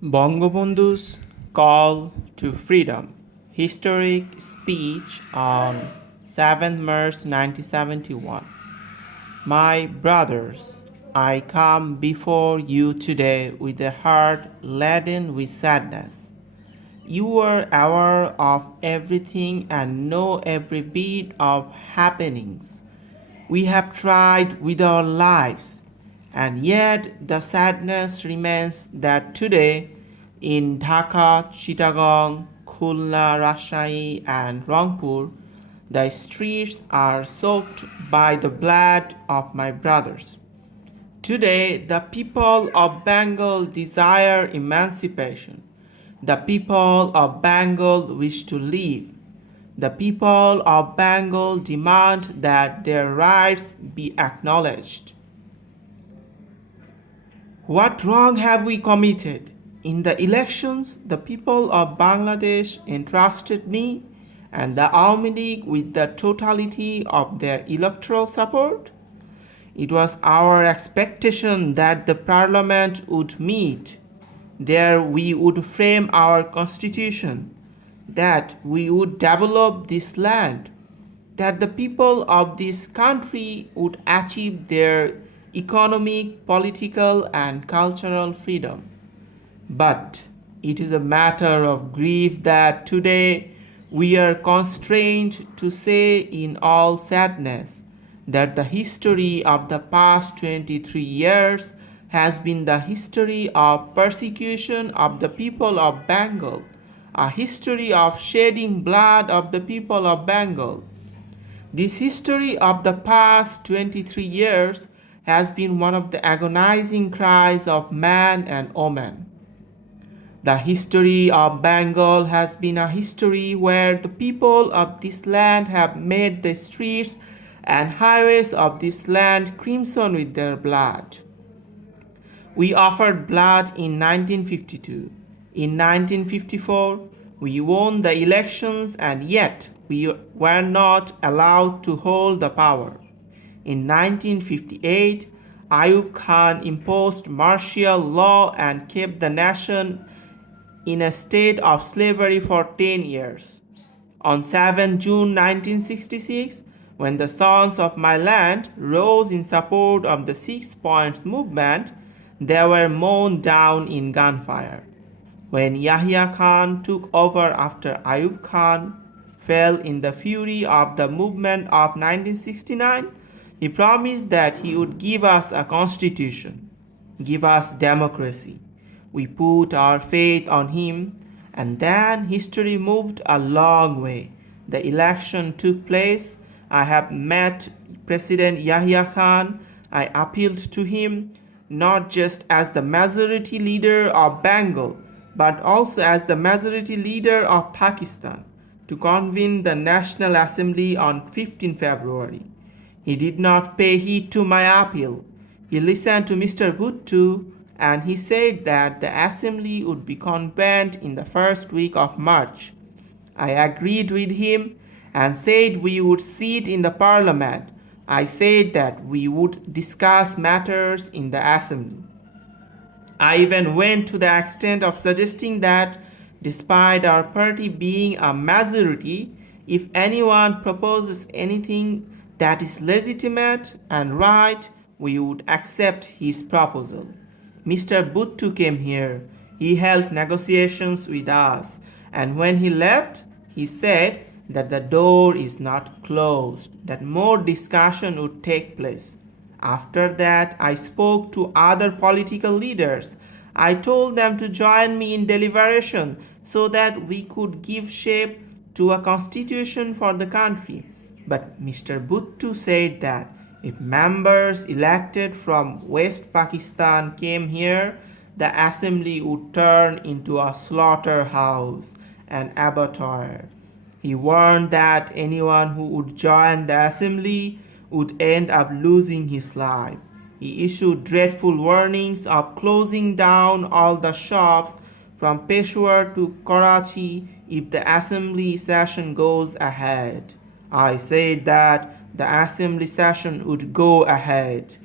BangoBondhu's Call to Freedom, historic speech on 7 March 1971. My brothers, I come before you today with a heart laden with sadness. You are aware of everything and know every bit of happenings. We have tried with our lives, and yet the sadness remains that today in Dhaka, Chittagong, Khulna, Rajshahi, and Rangpur, the streets are soaked by the blood of my brothers. Today, the people of Bengal desire emancipation. The people of Bengal wish to live. The people of Bengal demand that their rights be acknowledged. What wrong have we committed? In the elections, the people of Bangladesh entrusted me and the Awami League with the totality of their electoral support. It was our expectation that the Parliament would meet. There we would frame our constitution, that we would develop this land, that the people of this country would achieve their economic, political, and cultural freedom. But it is a matter of grief that today we are constrained to say in all sadness that the history of the past 23 years has been the history of persecution of the people of Bengal, a history of shedding blood of the people of Bengal. This history of the past 23 years has been one of the agonizing cries of man and woman. The history of Bengal has been a history where the people of this land have made the streets and highways of this land crimson with their blood. We offered blood in 1952. In 1954, we won the elections and yet we were not allowed to hold the power. In 1958, Ayub Khan imposed martial law and kept the nation in a state of slavery for 10 years. On 7 June 1966, when the sons of my land rose in support of the 6 Points movement, they were mown down in gunfire. When Yahya Khan took over after Ayub Khan fell in the fury of the movement of 1969, he promised that he would give us a constitution, give us democracy. We put our faith on him, and then history moved a long way. The election took place. I have met President Yahya Khan. I appealed to him not just as the majority leader of Bengal, but also as the majority leader of Pakistan, to convene the National Assembly on 15 February. He did not pay heed to my appeal. He listened to Mr. Bhutto and he said that the assembly would be convened in the first week of March. I agreed with him and said we would sit in the parliament. I said that we would discuss matters in the assembly. I even went to the extent of suggesting that, despite our party being a majority, if anyone proposes anything that is legitimate and right, we would accept his proposal. Mr. Bhutto came here. He held negotiations with us, and when he left, he said that the door is not closed, that more discussion would take place. After that, I spoke to other political leaders. I told them to join me in deliberation so that we could give shape to a constitution for the country. But Mr. Bhutto said that if members elected from West Pakistan came here, the assembly would turn into a slaughterhouse, an abattoir. He warned that anyone who would join the assembly would end up losing his life. He issued dreadful warnings of closing down all the shops from Peshawar to Karachi if the assembly session goes ahead. I said that the assembly session would go ahead.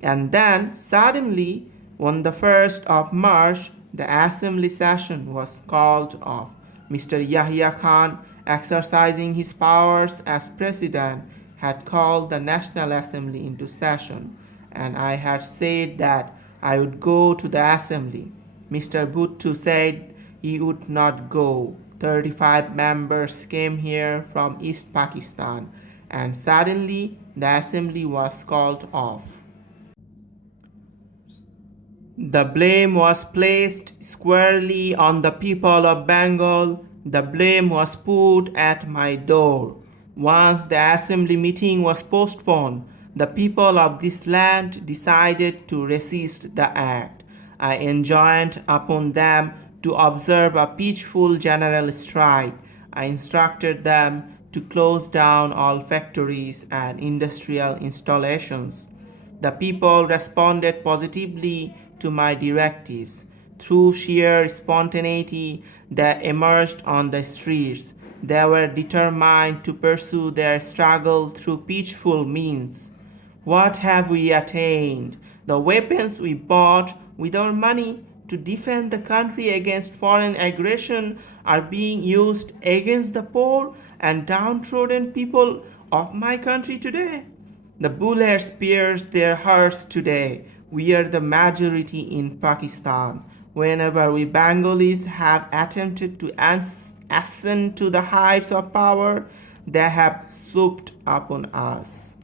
And then suddenly, on the 1st of March, the assembly session was called off. Mr. Yahya Khan, exercising his powers as president, had called the National Assembly into session, and I had said that I would go to the assembly. Mr. Bhutto said he would not go. 35 members came here from East Pakistan, and suddenly the assembly was called off. The blame was placed squarely on the people of Bengal. The blame was put at my door. Once the assembly meeting was postponed, the people of this land decided to resist the act. I enjoined upon them to observe a peaceful general strike. I instructed them to close down all factories and industrial installations. The people responded positively to my directives. Through sheer spontaneity, they emerged on the streets. They were determined to pursue their struggle through peaceful means. What have we attained? The weapons we bought with our money to defend the country against foreign aggression are being used against the poor and downtrodden people of my country today. The bullets pierce their hearts today. We are the majority in Pakistan. Whenever we Bengalis have attempted to ascend to the heights of power, they have swooped upon us.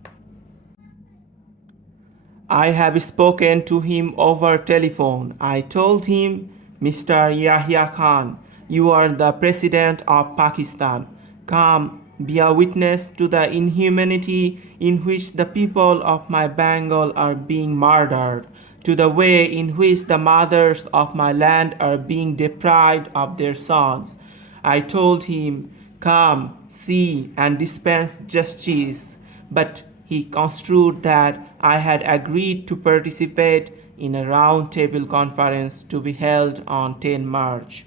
I have spoken to him over telephone. I told him, Mr. Yahya Khan, you are the President of Pakistan. Come, be a witness to the inhumanity in which the people of my Bengal are being murdered, to the way in which the mothers of my land are being deprived of their sons. I told him, come, see, and dispense justice. But he construed that I had agreed to participate in a round table conference to be held on 10 March.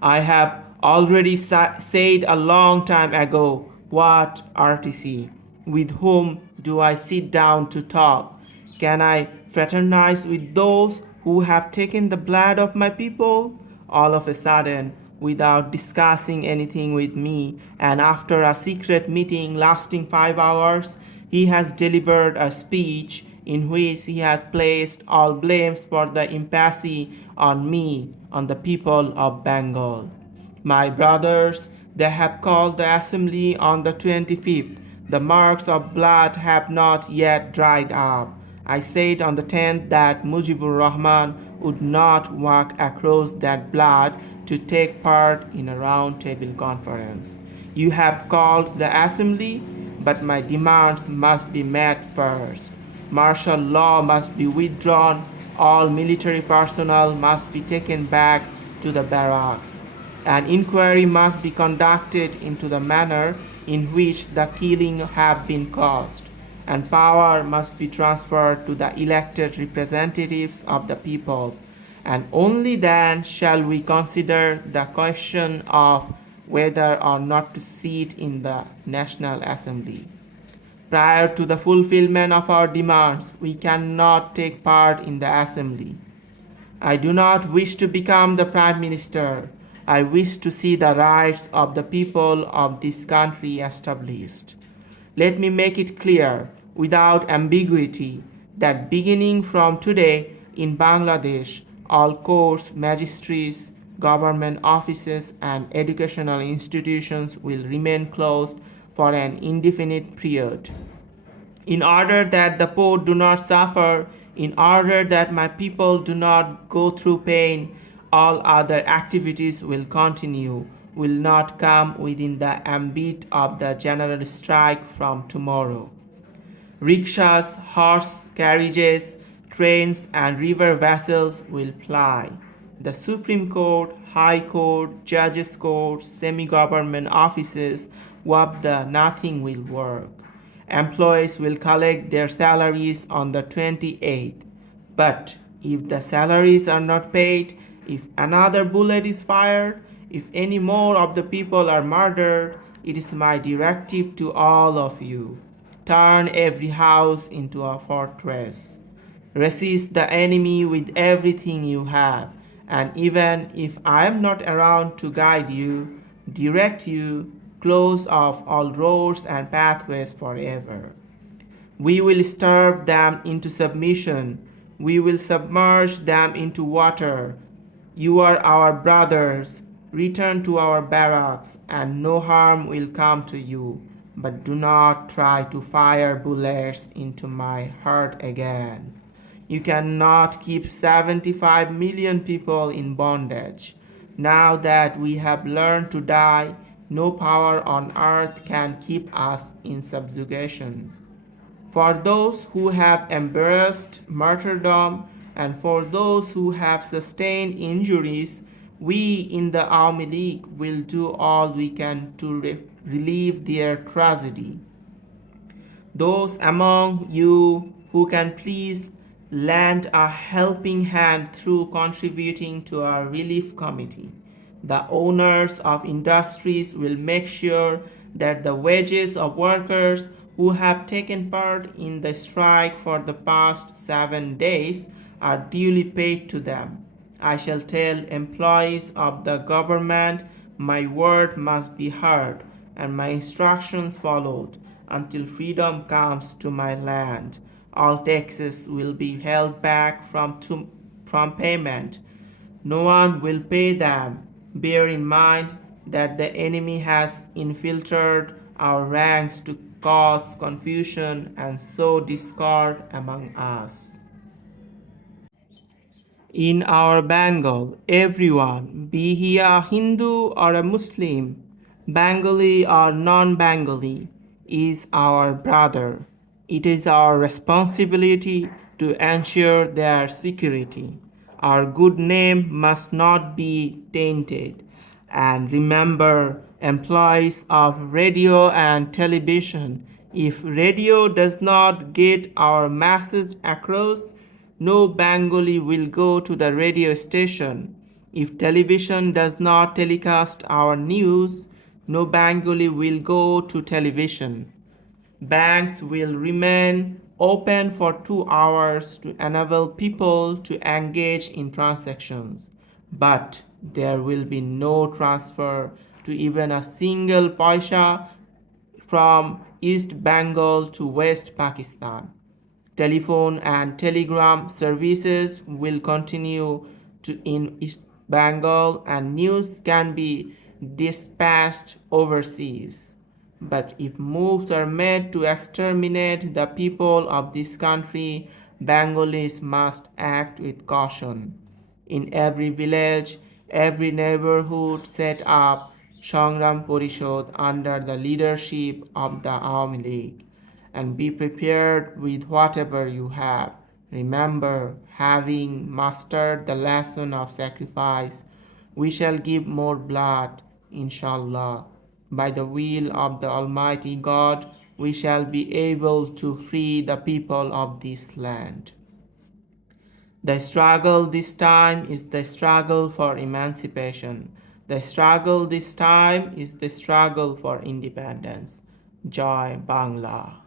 I have already said a long time ago, what RTC? With whom do I sit down to talk? Can I fraternize with those who have taken the blood of my people? All of a sudden, without discussing anything with me, and after a secret meeting lasting 5 hours, he has delivered a speech in which he has placed all blames for the impasse on me, on the people of Bengal. My brothers, they have called the assembly on the 25th. The marks of blood have not yet dried up. I said on the 10th that Mujibur Rahman would not walk across that blood to take part in a round table conference. You have called the assembly, but my demands must be met first. Martial law must be withdrawn. All military personnel must be taken back to the barracks. An inquiry must be conducted into the manner in which the killing have been caused, and power must be transferred to the elected representatives of the people, and only then shall we consider the question of whether or not to sit in the National Assembly. Prior to the fulfillment of our demands, we cannot take part in the Assembly. I do not wish to become the Prime Minister. I wish to see the rights of the people of this country established. Let me make it clear, without ambiguity, that beginning from today in Bangladesh, all courts, magistrates, government offices, and educational institutions will remain closed for an indefinite period. In order that the poor do not suffer, in order that my people do not go through pain, all other activities will continue, will not come within the ambit of the general strike from tomorrow. Rickshaws, horse carriages, trains, and river vessels will ply. The Supreme Court, High Court, Judges' Courts, semi-government offices, what the nothing will work. Employees will collect their salaries on the 28th. But if the salaries are not paid, if another bullet is fired, if any more of the people are murdered, it is my directive to all of you. Turn every house into a fortress. Resist the enemy with everything you have. And even if I am not around to guide you, direct you, close off all roads and pathways forever. We will starve them into submission. We will submerge them into water. You are our brothers. Return to our barracks, and no harm will come to you. But do not try to fire bullets into my heart again. You cannot keep 75 million people in bondage. Now that we have learned to die, no power on earth can keep us in subjugation. For those who have embraced martyrdom and for those who have sustained injuries, we in the Army League will do all we can to relieve their tragedy. Those among you who can please lend a helping hand through contributing to our relief committee. The owners of industries will make sure that the wages of workers who have taken part in the strike for the past 7 days are duly paid to them. I shall tell employees of the government my word must be heard and my instructions followed until freedom comes to my land. All taxes will be held back from payment. No one will pay them. Bear in mind that the enemy has infiltrated our ranks to cause confusion and sow discord among us. In our Bengal, everyone, be he a Hindu or a Muslim, Bengali or non Bengali, is our brother. It is our responsibility to ensure their security. Our good name must not be tainted. And remember, employees of radio and television, if radio does not get our message across, no Bengali will go to the radio station. If television does not telecast our news, no Bengali will go to television. Banks will remain open for 2 hours to enable people to engage in transactions, but there will be no transfer to even a single paisa from East Bengal to West Pakistan. Telephone and telegram services will continue in East Bengal and news can be dispatched overseas. But if moves are made to exterminate the people of this country, Bengalis must act with caution. In every village, every neighborhood set up Sangram Porishod under the leadership of the Awami League and be prepared with whatever you have. Remember, having mastered the lesson of sacrifice, we shall give more blood, inshallah. By the will of the Almighty God, we shall be able to free the people of this land. The struggle this time is the struggle for emancipation. The struggle this time is the struggle for independence. Joy Bangla.